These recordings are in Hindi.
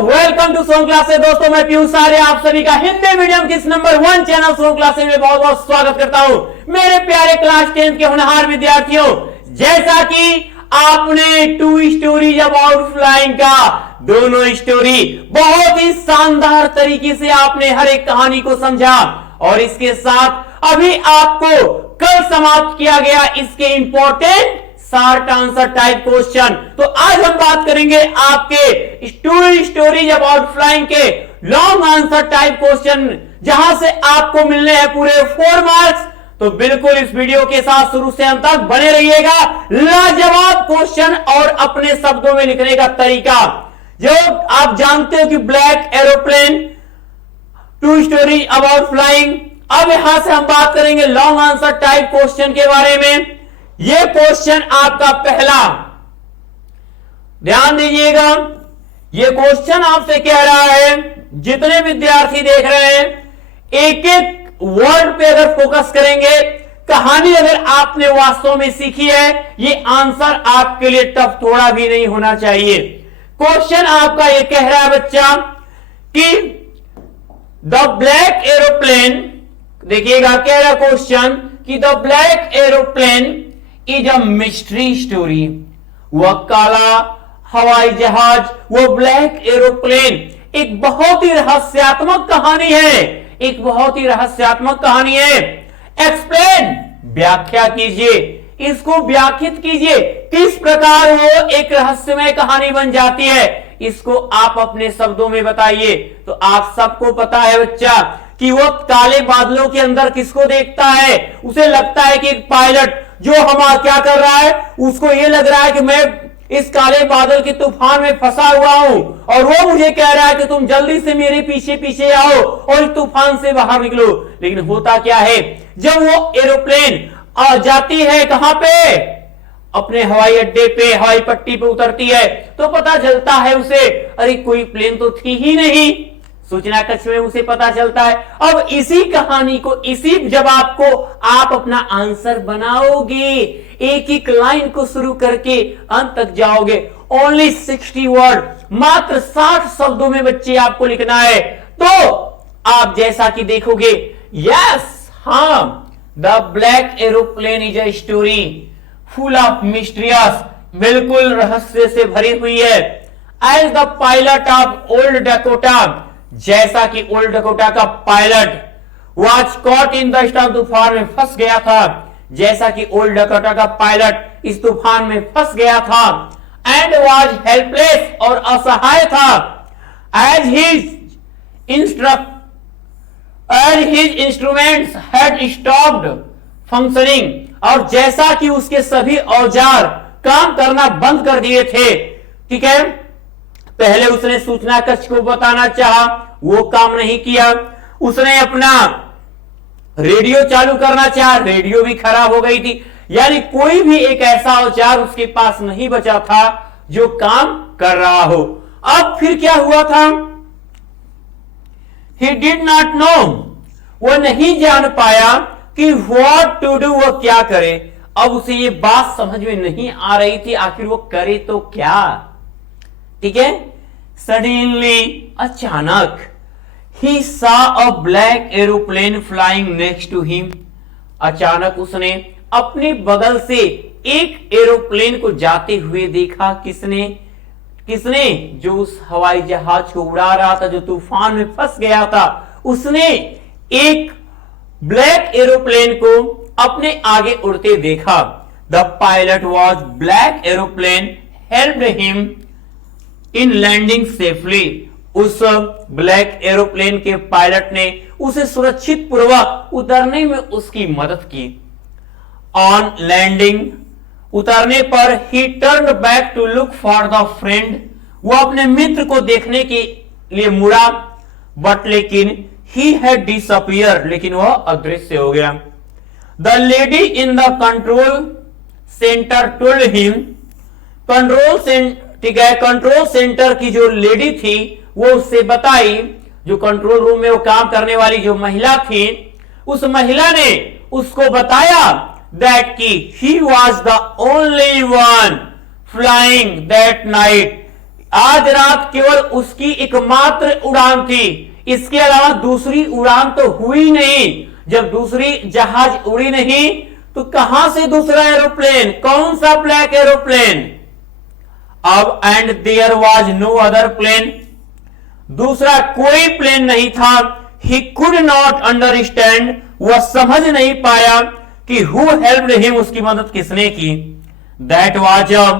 Welcome to Som classes. दोस्तों मैं पीयूष आर्य आप सभी का हिंदी मीडियम के इस नंबर 1 चैनल सोम क्लासेस में बहुत बहुत स्वागत करता हूं। मेरे प्यारे क्लास 10 के होनहार विद्यार्थियों, जैसा कि आपने टू स्टोरीज अबाउट फ्लाइंग का दोनों स्टोरी बहुत ही शानदार तरीके से आपने हर एक कहानी को समझा और इसके साथ अभी आपको कल समाप्त किया गया इसके important short answer type question. तो आज हम बात करेंगे आपके स्टोरीज अबाउट फ्लाइंग के लॉन्ग आंसर टाइप क्वेश्चन, जहां से आपको मिलने हैं पूरे 4 मार्क्स। तो बिल्कुल इस वीडियो के साथ शुरू से अंत तक बने रहिएगा। लाजवाब क्वेश्चन और अपने शब्दों में लिखने का तरीका, जो आप जानते हो कि black aeroplane, to story about flying. अब यहां से हम बात करेंगे लॉन्ग आंसर टाइप क्वेश्चन के बारे में। यह क्वेश्चन आपका पहला, ध्यान दीजिएगा, यह क्वेश्चन आपसे कह रहा है, जितने विद्यार्थी देख रहे हैं एक एक वर्ड पे अगर फोकस करेंगे, कहानी अगर आपने वास्तव में सीखी है, ये आंसर आपके लिए टफ थोड़ा भी नहीं होना चाहिए। क्वेश्चन आपका यह कह रहा है बच्चा कि द ब्लैक एरोप्लेन, देखिएगा कह रहा क्वेश्चन कि the black aeroplane is a mystery story. वह काला हवाई जहाज, वो ब्लैक एरोप्लेन एक बहुत ही रहस्यात्मक कहानी है, एक बहुत ही रहस्यात्मक कहानी है। एक्सप्लेन, व्याख्या कीजिए, इसको व्याख्यात कीजिए, किस प्रकार वो एक रहस्यमय कहानी बन जाती है, इसको आप अपने शब्दों में बताइए। तो आप सबको पता है बच्चा कि वो काले बादलों के अंदर किसको देखता है, उसे लगता है कि एक पायलट जो हम क्या कर रहा है, उसको ये लग रहा है कि मैं इस काले बादल के तूफान में फंसा हुआ हूं और वो मुझे कह रहा है कि तुम जल्दी से मेरे पीछे पीछे आओ और इस तूफान से बाहर निकलो। लेकिन होता क्या है, जब वो एरोप्लेन आ जाती है कहां पे, अपने हवाई अड्डे पे, हवाई पट्टी पे उतरती है, तो पता चलता है उसे, अरे कोई प्लेन तो थी ही नहीं। सूचना कक्ष में उसे पता चलता है। अब इसी कहानी को, इसी जब आप अपना आंसर बनाओगे, एक एक लाइन को शुरू करके अंत तक जाओगे, ओनली 60 वर्ड, मात्र 60 शब्दों में बच्चे आपको लिखना है। तो आप जैसा कि देखोगे, यस, हां, the black aeroplane is a story full of mysterious, बिल्कुल रहस्य से भरी हुई है। As the pilot of old Dakota, जैसा कि ओल्ड डकोटा का pilot was caught in the storm, तूफान में फंस गया था, जैसा कि ओल्ड डकोटा का पायलट इस तूफान में फंस गया था। एंड वाज हेल्पलेस, और असहाय था। As his instruments had stopped functioning, और जैसा कि उसके सभी औजार काम करना बंद कर दिए थे। ठीक है, पहले उसने सूचना कक्ष को बताना चाहा, वो काम नहीं किया। उसने अपना रेडियो चालू करना चाहा, रेडियो भी खराब हो गई थी। यानी कोई भी एक ऐसा औजार उसके पास नहीं बचा था जो काम कर रहा हो। अब फिर क्या हुआ था, ही डिड नॉट नो, वो नहीं जान पाया कि व्हाट टू डू, वो क्या करे। अब उसे ये बात समझ में नहीं आ रही थी, आखिर वो करे तो क्या। ठीक है, सडनली, अचानक, ही saw a black aeroplane flying next to him, अचानक उसने अपने बगल से एक एरोप्लेन को जाते हुए देखा। किसने जो उस हवाई जहाज को उड़ा रहा था, जो तूफान में फंस गया था, उसने एक ब्लैक एरोप्लेन को अपने आगे उड़ते देखा। The pilot was black aeroplane helped him in landing safely, उस ब्लैक एरोप्लेन के पायलट ने उसे सुरक्षित पूर्वक उतरने में उसकी मदद की। ऑन लैंडिंग, उतरने पर ही turn back to look for the friend, वो अपने मित्र को देखने के लिए मुड़ा, बट लेकिन ही हैड डिसअपीयर, लेकिन वह अदृश्य हो गया। The lady in the control centre told him, control centre की जो लेडी थी वो उससे बताई, जो कंट्रोल रूम में वो काम करने वाली जो महिला थी, उस महिला ने उसको बताया दैट की he was the only one flying that night, आज रात केवल उसकी एकमात्र उड़ान थी, इसके अलावा दूसरी उड़ान तो हुई नहीं। जब दूसरी जहाज उड़ी नहीं तो कहां से दूसरा एरोप्लेन, कौन सा ब्लैक एरोप्लेन? अब and there was no other plane, दूसरा कोई प्लेन नहीं था। ही कुड नॉट अंडरस्टैंड, वह समझ नहीं पाया कि हु हेल्प्ड हिम, उसकी मदद किसने की। That was a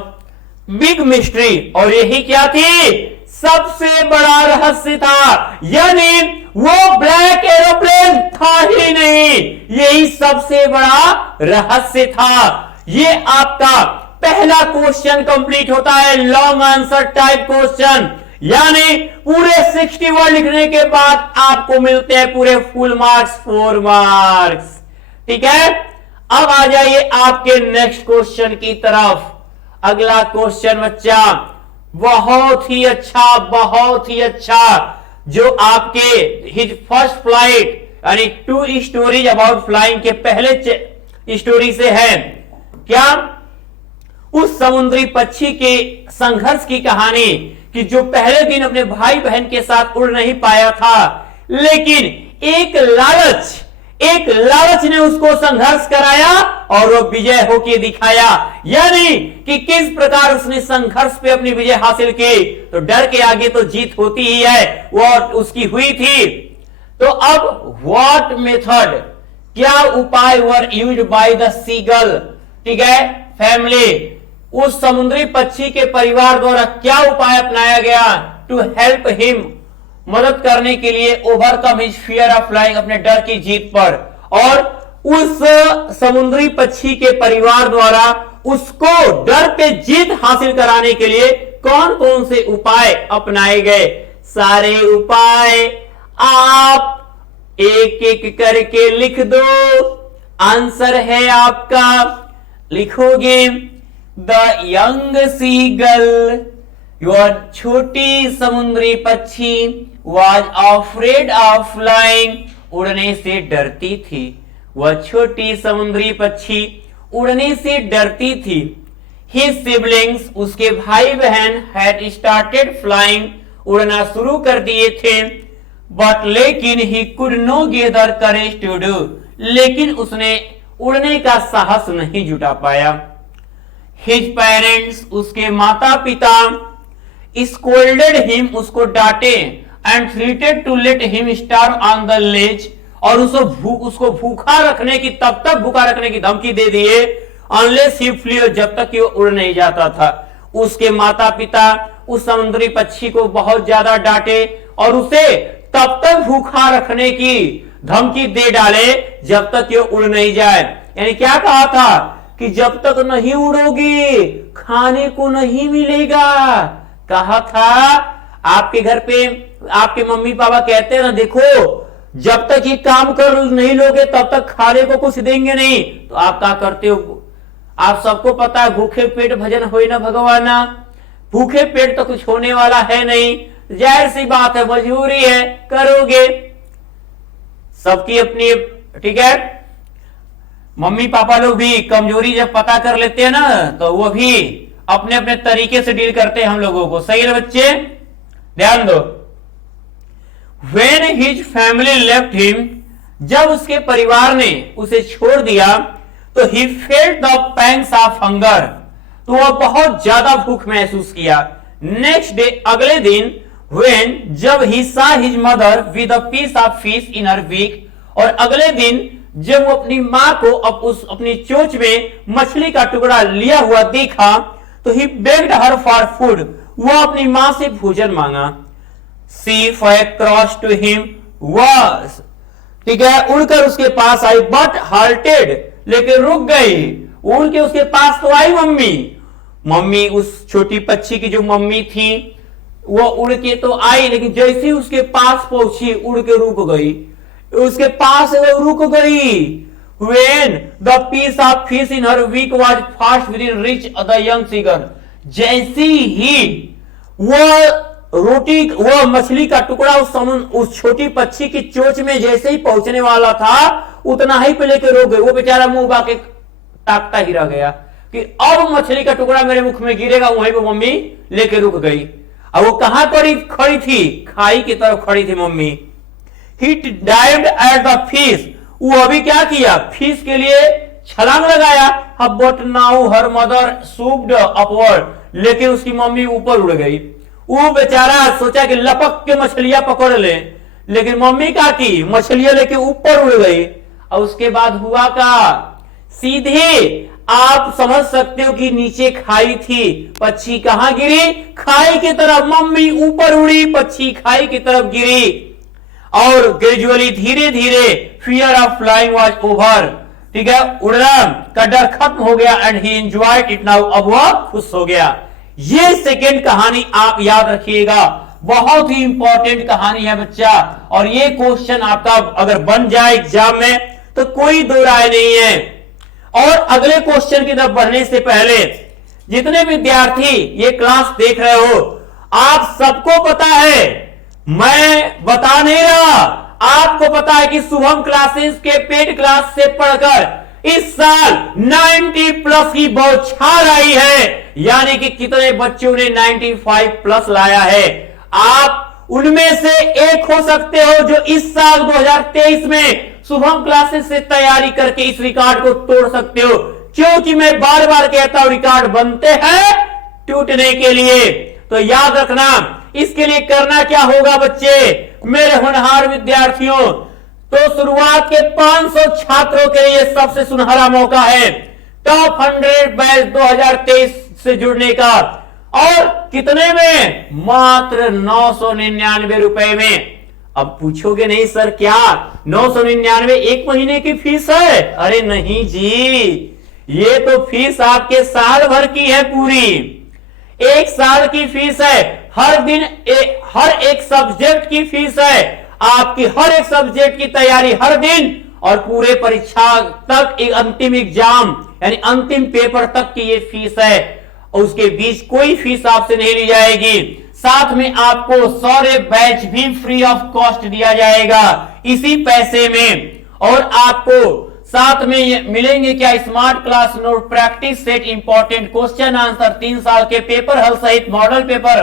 big mystery, और यही क्या थी? सबसे बड़ा रहस्य था। यानी वो ब्लैक एरोप्लेन था ही नहीं, यही सबसे बड़ा रहस्य था। ये आपका पहला क्वेश्चन कंप्लीट होता है, लॉन्ग आंसर टाइप क्वेश्चन। यानी पूरे 60 वर्ड लिखने के बाद आपको मिलते हैं पूरे फुल मार्क्स, 4 मार्क्स। ठीक है, अब आ जाइए आपके नेक्स्ट क्वेश्चन की तरफ। अगला क्वेश्चन बच्चा बहुत ही अच्छा, बहुत ही अच्छा, जो आपके हिज फर्स्ट फ्लाइट यानी 2 स्टोरीज अबाउट फ्लाइंग के पहले स्टोरी से है। क्या? उस समुद्री पक्षी के संघर्ष की कहानी, कि जो पहले दिन अपने भाई बहन के साथ उड़ नहीं पाया था, लेकिन एक लालच ने उसको संघर्ष कराया और वो विजय होके दिखाया। यानी कि किस प्रकार उसने संघर्ष पे अपनी विजय हासिल की। तो डर के आगे तो जीत होती ही है, वो उसकी हुई थी। तो अब व्हाट मेथड, क्या उपाय were used by the seagull, ठीक है, फैमिली, उस समुद्री पक्षी के परिवार द्वारा क्या उपाय अपनाया गया टू हेल्प हिम, मदद करने के लिए, overcome his fear of flying, अपने डर की जीत पर। और उस समुद्री पक्षी के परिवार द्वारा उसको डर पे जीत हासिल कराने के लिए कौन कौन से उपाय अपनाए गए? सारे उपाय आप एक एक करके लिख दो। आंसर है आपका, लिखोगे द यंग सीगल, योर छोटी समुद्री पक्षी, वॉज अफ्रेड ऑफ फ्लाइंग, उड़ने से डरती थी। वह छोटी समुद्री पक्षी उड़ने से डरती थी। हिज सिबलिंग्स, उसके भाई बहन, हैड स्टार्टेड फ्लाइंग, उड़ना शुरू कर दिए थे। बट लेकिन he could no gather courage to do, लेकिन उसने उड़ने का साहस नहीं जुटा पाया। हिज पेरेंट्स, उसके माता पिता, स्कोल्डेड हिम, उसको डांटे, and threatened to let him starve on the ledge, और उसको भूखा रखने की, तब तक भूखा रखने की धमकी दे दिए, अनलेस ही फ्ली, जब तक कि वो उड़ नहीं जाता था। उसके माता पिता उस समुद्री पक्षी को बहुत ज्यादा डांटे और उसे तब तक भूखा रखने की धमकी दे डाले जब तक ये उड़ नहीं जाए। यानी क्या कहा था कि जब तक नहीं उड़ोगी खाने को नहीं मिलेगा। कहा था आपके घर पे आपके मम्मी पापा कहते हैं ना, देखो जब तक ये काम कर नहीं लोगे तब तक खाने को कुछ देंगे नहीं। तो आप क्या करते हो? आप सबको पता है भूखे पेट भजन होए ना भगवाना, भूखे पेट तो कुछ होने वाला है नहीं, जाहिर सी बात है, मजबूरी है, करोगे। सबकी अपनी, ठीक है, मम्मी पापा लोग भी कमजोरी जब पता कर लेते हैं ना तो वो भी अपने अपने तरीके से डील करते हैं हम लोगों को। सही है बच्चे, ध्यान दो। When his family left him, जब उसके परिवार ने उसे छोड़ दिया तो he felt the pangs of hunger, तो वह बहुत ज्यादा भूख महसूस किया। नेक्स्ट डे, अगले दिन, when, जब he saw his mother with a piece of fish in her beak, और अगले दिन जब वो अपनी मां को अपनी चोंच में मछली का टुकड़ा लिया हुआ देखा तो he begged her for food, वह अपनी मां से भोजन मांगा। She flew across to him, वह, ठीक है, उड़कर उसके पास आई, but halted, लेकिन रुक गई। उड़ के उसके पास तो आई मम्मी उस छोटी पक्षी की जो मम्मी थी वो उड़ के तो आई, लेकिन जैसे ही उसके पास पहुंची उड़ के रुक गई, उसके पास वो रुक गई। When the piece of fish in her beak was fast within reach of the young seagull, जैसी ही वो मछली का टुकड़ा उस छोटी पक्षी की चोंच में जैसे ही पहुंचने वाला था उतना ही पे लेके रोक गए। वो बेचारा मुंह बाके ताकता ही रह गया कि अब मछली का टुकड़ा मेरे मुख में गिरेगा, वहीं पे मम्मी लेके रुक गई। अब वो कहां खड़ी थी? खाई की तरफ खड़ी थी mummy. He dived at the fish. वो अभी क्या किया? फिश के लिए छलांग लगाया। But now her mother swooped upward. लेकिन उसकी मम्मी ऊपर उड़ गई। वो बेचारा सोचा कि लपक के मछलियां पकड़ ले, लेकिन मम्मी क्या की? मछलियां लेके ऊपर उड़ गई। और उसके बाद हुआ का सीधे आप समझ सकते हो कि नीचे खाई थी, पक्षी कहां गिरी? खाई की तरफ। मम्मी ऊपर उड़ी, पक्षी खाई की तरफ गिरी। और ग्रेजुअली धीरे धीरे fear of flying was over, ठीक है, उड़ना का डर खत्म हो गया। And he enjoyed it now, अब वह खुश हो गया। ये सेकेंड कहानी आप याद रखिएगा, बहुत ही इंपॉर्टेंट कहानी है बच्चा। और ये क्वेश्चन आपका अगर बन जाए एग्जाम में तो कोई दो राय नहीं है। और अगले क्वेश्चन की तरफ बढ़ने से पहले जितने विद्यार्थी ये क्लास देख रहे हो, आप सबको पता है, मैं बता नहीं रहा, आपको पता है कि शुभम क्लासेस के पेड क्लास से पढ़कर इस साल 90 प्लस की बौछार आई है। यानी कि कितने बच्चों ने 95 प्लस लाया है। आप उनमें से एक हो सकते हो जो इस साल 2023 में शुभम क्लासेस से तैयारी करके इस रिकॉर्ड को तोड़ सकते हो। क्योंकि मैं बार बार कहता हूं रिकॉर्ड बनते हैं टूटने के लिए। तो याद रखना, इसके लिए करना क्या होगा बच्चे, मेरे होनहार विद्यार्थियों? तो शुरुआत के 500 छात्रों के लिए सबसे सुनहरा मौका है टॉप 100 बैच 2023 से जुड़ने का। और कितने में? मात्र 999 रुपए में। अब पूछोगे नहीं सर क्या 999 एक महीने की फीस है? अरे नहीं जी, ये तो फीस आपके साल भर की है, पूरी एक साल की फीस है। हर दिन हर एक सब्जेक्ट की फीस है, आपकी हर एक सब्जेक्ट की तैयारी हर दिन, और पूरे परीक्षा तक एक अंतिम एग्जाम यानी अंतिम पेपर तक की ये फीस है। और उसके बीच कोई फीस आपसे नहीं ली जाएगी। साथ में आपको सारे बैच भी फ्री ऑफ कॉस्ट दिया जाएगा इसी पैसे में। और आपको साथ में मिलेंगे क्या? Smart class note, practice set, important question answer, 3 साल के पेपर हल सहित मॉडल पेपर,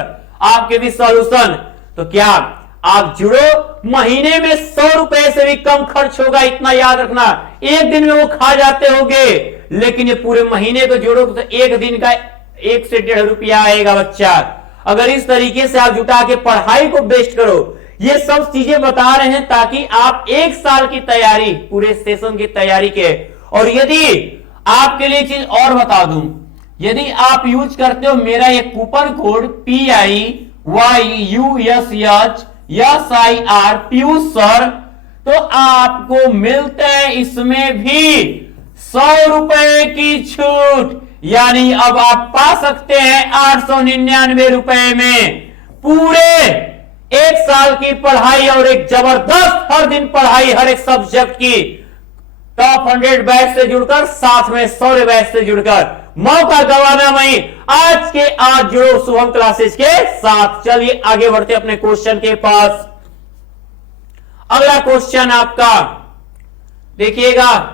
आपके भी सॉल्यूशन। तो क्या आप जुड़ो, महीने में 100 रुपए से भी कम खर्च होगा, इतना याद रखना। एक दिन में वो खा जाते होंगे, लेकिन ये पूरे महीने को जोड़ोगे तो एक दिन का 1 से 1.5 रुपया आएगा बच्चा। अगर इस तरीके से आप जुटा के पढ़ाई को बेस्ट करो, ये सब चीजें बता रहे हैं ताकि आप एक साल की तैयारी, पूरे सेशन की तैयारी के। और यदि आपके लिए चीज और बता दूं, यदि आप यूज करते हो मेरा ये coupon code PIYUSHSIR Piyush sir, तो आपको मिलते हैं इसमें भी 100 रुपए की छूट। यानी अब आप पा सकते हैं 899 रुपए में पूरे एक साल की पढ़ाई और एक जबरदस्त हर दिन पढ़ाई हर एक सब्जेक्ट की। टॉप 100 बैच से जुड़कर, साथ में 100 बैच से जुड़कर, मौका गंवाना नहीं। आज के आज जुड़ो शुभम क्लासेस के साथ। चलिए आगे बढ़ते अपने क्वेश्चन के पास। अगला क्वेश्चन आपका देखिएगा,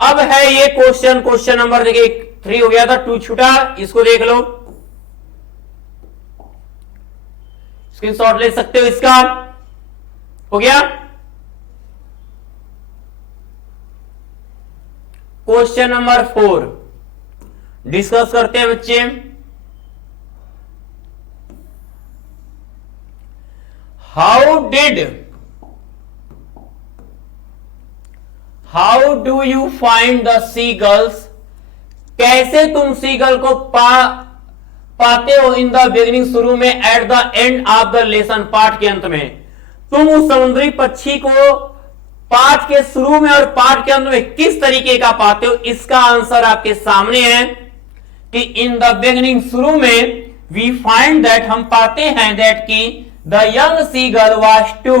अब है ये क्वेश्चन नंबर देखिए 3 हो गया था, 2 छूटा, इसको देख लो, स्क्रीनशॉट ले सकते हो, इसका हो गया। क्वेश्चन नंबर 4 डिस्कस करते हैं बच्चे। How do you find the seagulls? कैसे तुम सीगल को पाते हो इन द बिगिनिंग, शुरू में, at the end of the lesson, पाठ के अंत में। तुम उस समुद्री पक्षी को पाठ के शुरू में और पाठ के अंत में किस तरीके का पाते हो? इसका आंसर आपके सामने है कि इन द बिगिनिंग, शुरू में, वी फाइंड दैट, हम पाते हैं दैट की the young seagull was too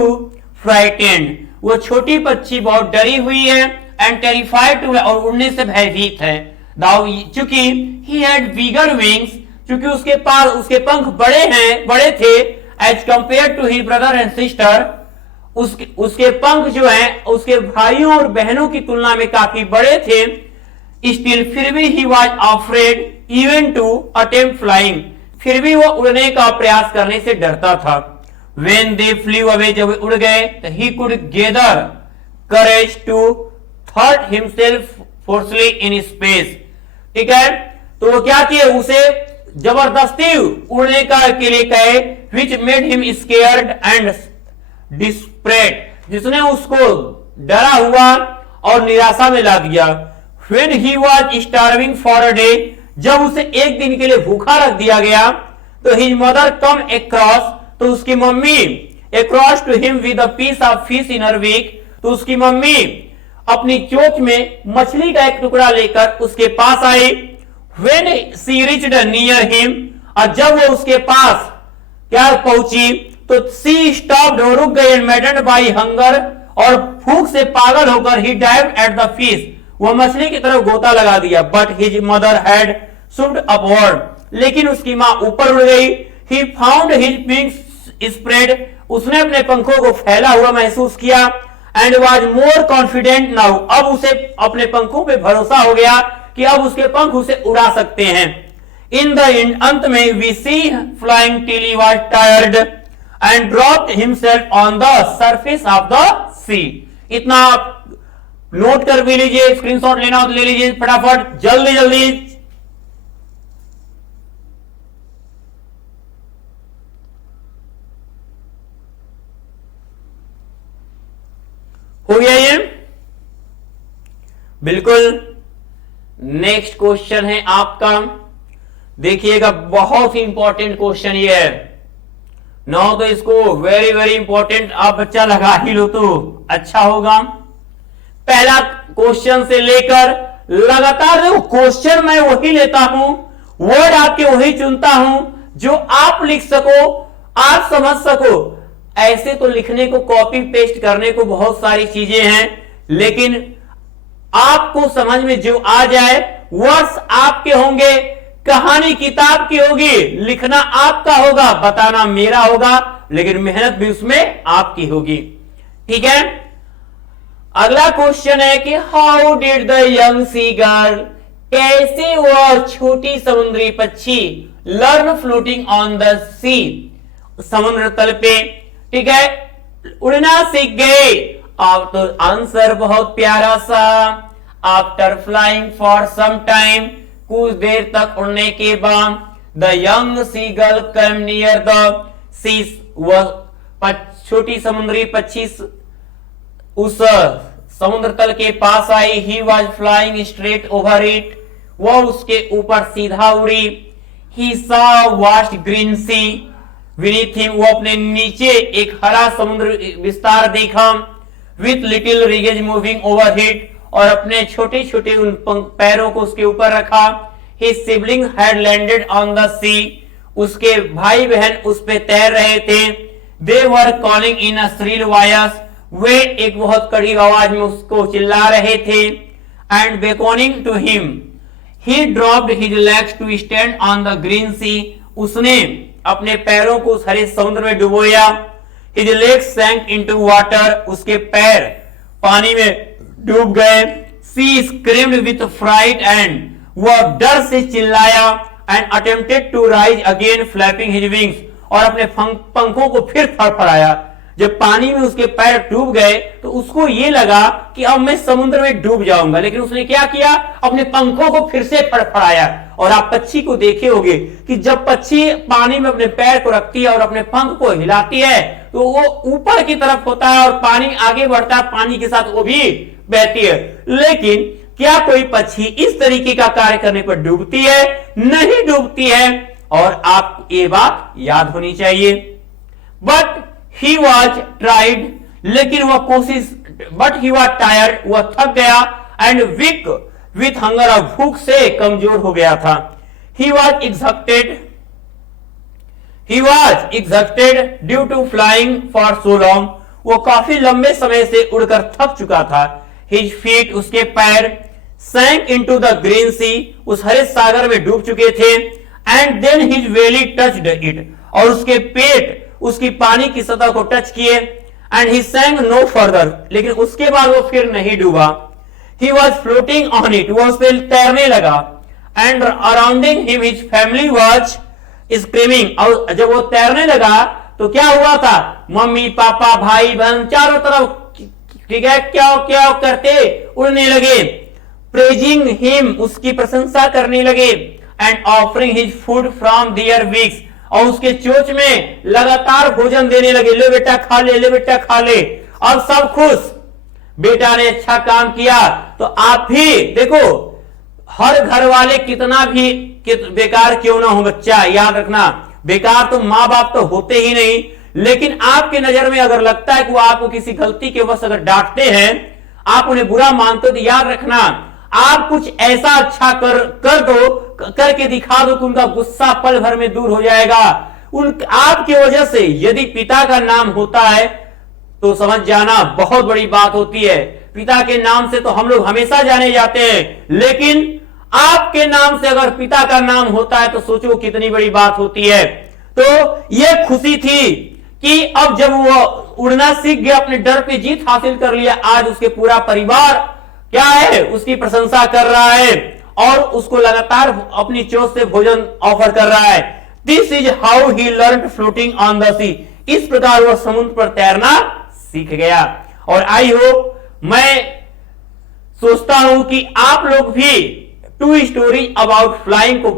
frightened, वो छोटी पक्षी बहुत डरी हुई है, एंड टेरिफाइड टू, और उड़ने से भयभीत है। चूंकि ही हैड बिगर विंग्स, क्योंकि उसके पास उसके पंख बड़े थे, as compare to his brother and sister, उसके पंख जो हैं उसके भाइयों और बहनों की तुलना में काफी बड़े थे। स्टिल फिर भी he was afraid even to attempt flying, फिर भी वो उड़ने का प्रयास करने से डरता था। When they flew away, जब वे उड़ गए, तो he could gather courage to thwart himself forcefully in space। ठीक है, तो वो क्या किए, उसे जबरदस्ती उड़ने का के लिए कहे, which made him scared and desperate, जिसने उसको डरा हुआ और निराशा में ला दिया। When he was starving for a day, जब उसे एक दिन के लिए भूखा रख दिया गया, तो his mother come across, तो उसकी mummy across to him with a piece of fish in her beak, तो उसकी मम्मी अपनी चोंच में मछली का एक टुकड़ा लेकर उसके पास आई। When she reached near him, और जब वो उसके पास क्या पहुंची, तो she stopped, वो रुक गई, maddened by hunger, और भूख से पागल होकर he dived at the fish, वो मछली की तरफ गोता लगा दिया। But his mother had swooped upward, लेकिन उसकी मां ऊपर उड़ गई। He found his wings spread, उसने अपने पंखों को फैला हुआ महसूस किया। And was more confident now, अब उसे अपने पंखों पे भरोसा हो गया कि अब उसके पंख उसे उड़ा सकते हैं। In the end, अंत में we see flying till he was tired and dropped himself on the surface of the sea। इतना आप नोट कर भी लीजिए, स्क्रीनशॉट लेना हो तो ले लीजिए फटाफट, जल्दी जल्दी। हो गया ये, बिल्कुल। नेक्स्ट क्वेश्चन है आपका, देखिएगा बहुत ही इंपॉर्टेंट क्वेश्चन ये है ना, तो इसको वेरी वेरी इंपॉर्टेंट आप बच्चा लगा ही लो तो अच्छा होगा। पहला क्वेश्चन से लेकर लगातार देखो, क्वेश्चन मैं वही लेता हूं, वर्ड आपके वही चुनता हूं जो आप लिख सको, आप समझ सको। ऐसे तो लिखने को, कॉपी पेस्ट करने को बहुत सारी चीजें हैं, लेकिन आपको समझ में जो आ जाए, वर्ड्स आपके होंगे, कहानी किताब की होगी, लिखना आपका होगा, बताना मेरा होगा, लेकिन मेहनत भी उसमें आपकी होगी। ठीक है, अगला क्वेश्चन है कि how did the young C girl, कैसे वह छोटी समुद्री पक्षी learn floating on the sea, समुद्र तल पे, ठीक है, उड़ना सीख गए। अब तो आंसर बहुत प्यारा सा, after flying for some time, कुछ देर तक उड़ने के बाद, the young C girl come near the sea, वह छोटी समुद्री पक्षी उस समुद्र तल के पास आई। He was flying straight over it, वह उसके ऊपर सीधा उड़ी। He saw vast green sea beneath him, वो अपने नीचे एक हरा समुद्र विस्तार देखा। With little ridges moving over hit, और अपने छोटे छोटे उन पैरों को उसके ऊपर रखा। His sibling had landed on the sea, उसके भाई बहन उस पे तैर रहे थे। They were calling in a shrill voice, वे एक बहुत कड़ी आवाज में उसको चिल्ला रहे थे। And beckoning to him, he dropped his legs to stand on the green sea, उसने अपने पैरों को उस हरे समुद्र में डुबोया। His legs sank into water, उसके पैर पानी में डूब गए। सी स्क्रीम्ड विथ फ्राइट एंड, वह डर से चिल्लाया। And attempted to rise again flapping his wings, और अपने पंखों को फिर फड़फड़ाया। जब पानी में उसके पैर डूब गए तो उसको ये लगा कि अब मैं समुद्र में डूब जाऊंगा, लेकिन उसने क्या किया, अपने पंखों को फिर से फड़फड़ाया। और आप पक्षी को देखे होंगे कि जब पक्षी पानी में अपने पैर को रखती है और अपने पंख को हिलाती है तो वो ऊपर की तरफ होता है और पानी आगे बढ़ता है, पानी के साथ वो भी बहती है। लेकिन क्या कोई पक्षी इस तरीके का कार्य करने पर डूबती है? नहीं डूबती है, और आप ये बात याद होनी चाहिए। बट ही वॉज ट्राइड, लेकिन वह कोशिश, बट ही वॉज टायर्ड, वह थक गया। एंड वीक विथ हंगर, और भूख से कमजोर हो गया था। He was exhausted due to flying for so long, वो काफी लंबे समय से उड़कर थक चुका था। हिज फीट, उसके पैर, sank into the green sea, उस हरे सागर में डूब चुके थे। And then his belly touched it, और उसके पेट उसकी पानी की सतह को टच किए। एंड ही सैंक नो फर्दर, लेकिन उसके बाद वो फिर नहीं डूबा। He was floating on it, वो उस पर तैरने लगा। And अराउंडिंग him his family was screaming, और जब वो तैरने लगा तो क्या हुआ था, मम्मी पापा भाई बहन चारों तरफ, ठीक है, क्या क्या करते उड़ने लगे। प्रेजिंग हिम, उसकी प्रशंसा करने लगे। And offering his food from their beaks, और उसके चोच में लगातार भोजन देने लगे, ले बेटा खा ले, ले बेटा खा ले। अब सब खुश, बेटा ने अच्छा काम किया। तो आप भी देखो, हर घर वाले कितना भी बेकार क्यों ना हो, बच्चा याद रखना, बेकार तो माँ बाप तो होते ही नहीं, लेकिन आपके नजर में अगर लगता है कि वो आपको किसी गलती के वश अगर डांटते हैं, आप उन्हें बुरा मानते हो, तो याद रखना आप कुछ ऐसा अच्छा कर दो, करके दिखा दो कि उनका गुस्सा पल भर में दूर हो जाएगा। आपकी वजह से यदि पिता का नाम होता है तो समझ जाना बहुत बड़ी बात होती है। पिता के नाम से तो हम लोग हमेशा जाने जाते हैं, लेकिन आपके नाम से अगर पिता का नाम होता है तो सोचो कितनी बड़ी बात होती है। तो यह खुशी थी कि अब जब वो उड़ना सीख गया, अपने डर पे जीत हासिल कर लिया, आज उसके पूरा परिवार क्या है, उसकी प्रशंसा कर रहा है और उसको लगातार अपनी चोट से भोजन ऑफर कर रहा है। This is how he learn floating on the sea, इस प्रकार वह समुद्र पर तैरना सीख गया। और आई होप, मैं सोचता हूं कि आप लोग भी टू स्टोरी अबाउट फ्लाइंग को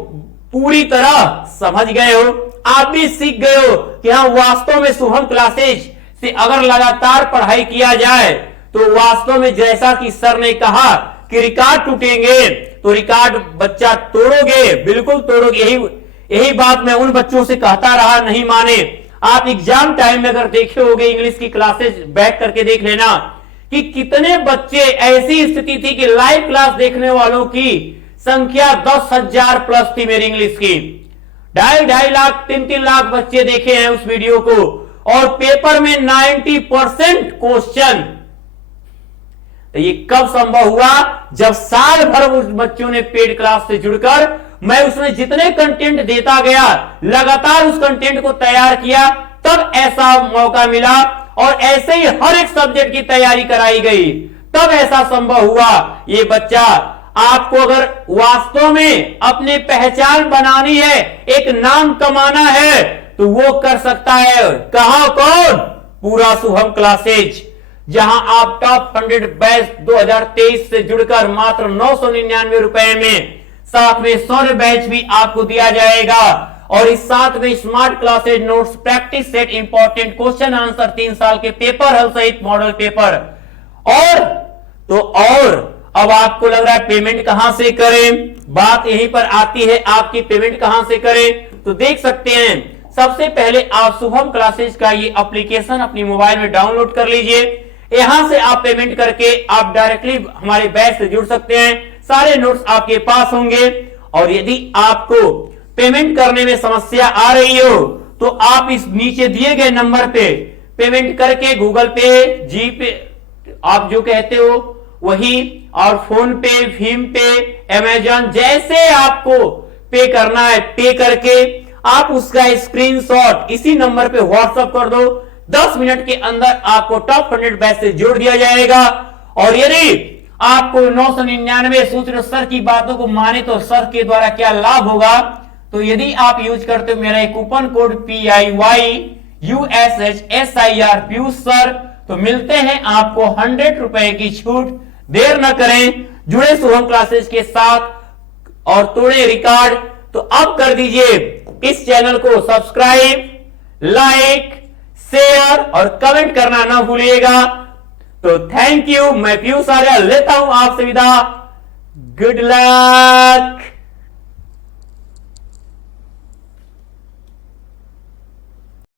पूरी तरह समझ गए हो, आप भी सीख गए हो कि हाँ, वास्तव में शुभम क्लासेज से अगर लगातार पढ़ाई किया जाए तो वास्तव में जैसा कि सर ने कहा कि रिकॉर्ड टूटेंगे, तो रिकॉर्ड बच्चा तोड़ोगे, बिल्कुल तोड़ोगे। यही बात मैं उन बच्चों से कहता रहा, नहीं माने। आप एग्जाम टाइम में अगर देखे होंगे इंग्लिश की क्लासेज बैक करके देख लेना कि कितने बच्चे, ऐसी स्थिति थी कि लाइव क्लास देखने वालों की संख्या 10,000 प्लस थी मेरी इंग्लिश की। 2.5 लाख 3 लाख बच्चे देखे हैं उस वीडियो को, और पेपर में 90% क्वेश्चन। तो ये कब संभव हुआ, जब साल भर उस बच्चों ने पेड क्लास से जुड़कर मैं उसमें जितने कंटेंट देता गया, लगातार उस कंटेंट को तैयार किया, तब ऐसा मौका मिला। और ऐसे ही हर एक सब्जेक्ट की तैयारी कराई गई, तब ऐसा संभव हुआ। ये बच्चा, आपको अगर वास्तव में अपनी पहचान बनानी है, एक नाम कमाना है, तो वो कर सकता है। कहां, कौन, पूरा शुभम क्लासेज, जहां आप टॉप 100 बैच 2023 से जुड़कर मात्र 999 रुपए में, साथ में 100 बैच भी आपको दिया जाएगा। और इस साथ में smart classes notes, practice set, important question answer, 3 साल के पेपर हल सहित मॉडल पेपर। और अब आपको लग रहा है पेमेंट कहां से करें, बात यहीं पर आती है, आपकी पेमेंट कहां से करें। तो देख सकते हैं, सबसे पहले आप शुभम क्लासेज का ये एप्लीकेशन अपनी मोबाइल में डाउनलोड कर लीजिए। यहां से आप पेमेंट करके आप डायरेक्टली हमारे बैच से जुड़ सकते हैं, सारे नोट्स आपके पास होंगे। और यदि आपको पेमेंट करने में समस्या आ रही हो तो आप इस नीचे दिए गए नंबर पे पेमेंट करके गूगल पे, जी पे, आप जो कहते हो वही, और फोन पे, भीम पे, अमेजॉन, जैसे आपको पे करना है, पे करके आप उसका स्क्रीनशॉट इसी नंबर पे व्हाट्सएप कर दो। 10 मिनट के अंदर आपको टॉप 100 बैच से जोड़ दिया जाएगा। और यदि आपको 999 सूत्र सर की बातों को माने तो सर के द्वारा क्या लाभ होगा, तो यदि आप यूज करते हो मेरा coupon code PIYUSHSIR Piyush sir, तो मिलते हैं आपको 100 रुपए की छूट। देर न करें, जुड़े शुभम क्लासेज के साथ और तोड़े रिकॉर्ड। तो अब कर दीजिए इस चैनल को सब्सक्राइब, लाइक, शेयर और कमेंट करना ना भूलिएगा। तो थैंक यू, मैं पीयूष आर्य लेता हूं आपसे विदा। Good luck.